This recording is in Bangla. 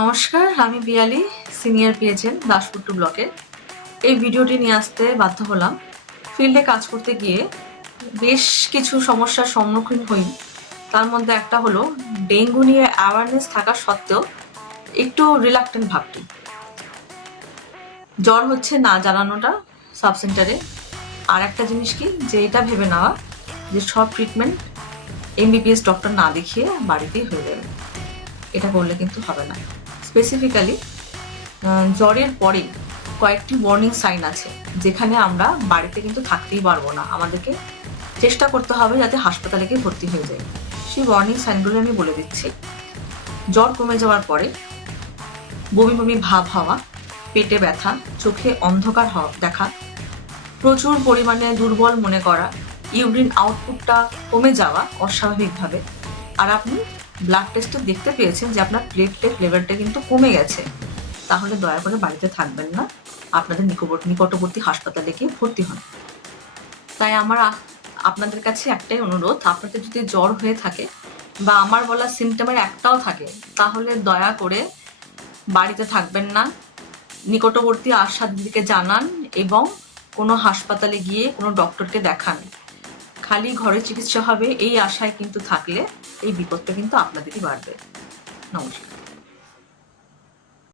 নমস্কার, আমি পিয়ালি, সিনিয়র পিএইচএন দাসপুর ব্লকের। এই ভিডিওটি নিয়ে আসতে বাধ্য হলাম। ফিল্ডে কাজ করতে গিয়ে বেশ কিছু সমস্যার সম্মুখীন হই। তার মধ্যে একটা হলো ডেঙ্গু নিয়ে অ্যাওয়ারনেস থাকা সত্ত্বেও একটু রিলাক্টেন্ট ভাবটি। জ্বর হচ্ছে না জানানোটা সাব সেন্টারে। আর একটা জিনিস কি, যে এটা ভেবে নেওয়া যে সব ট্রিটমেন্ট এমবিবিএস ডক্টর না দেখিয়ে বাড়িতেই হয়ে যাবে। এটা করলে কিন্তু হবে না। স্পেসিফিক্যালি জ্বরের পরে কয়েকটি ওয়ার্নিং সাইন আছে, যেখানে আমরা বাড়িতে কিন্তু থাকতেই পারবো না, আমাদেরকে চেষ্টা করতে হবে যাতে হাসপাতালে গিয়ে ভর্তি হয়ে যায়। সেই ওয়ার্নিং সাইনগুলো আমি বলে দিচ্ছি। জ্বর কমে যাওয়ার পরে বমি বমি ভাব হওয়া, পেটে ব্যথা, চোখে অন্ধকার দেখা, প্রচুর পরিমাণে দুর্বল মনে করা, ইউরিন আউটপুটটা কমে যাওয়া অস্বাভাবিকভাবে। আর আপনি ব্লাড টেস্টে দেখতে পেয়েছেন যে আপনার প্লেটলেট লেভেলটা কিন্তু কমে গেছে, তাহলে দয়া করে বাড়িতে থাকবেন না, আপনাদের নিকটবর্তী হাসপাতালে গিয়ে ভর্তি হন। তাই আমার আপনাদের কাছে একটাই অনুরোধ, আপনাদের যদি জ্বর হয়ে থাকে বা আমার বলা সিমটমের একটাও থাকে, তাহলে দয়া করে বাড়িতে থাকবেন না, নিকটবর্তী আশা দিদিকে জানান এবং কোনো হাসপাতালে গিয়ে কোনো ডক্টরকে দেখান। খালি ঘরে চিকিৎসা হবে এই আশায় কিন্তু থাকলে এই বিপদটা কিন্তু আপনাদেরই বাড়বে। নমস্কার।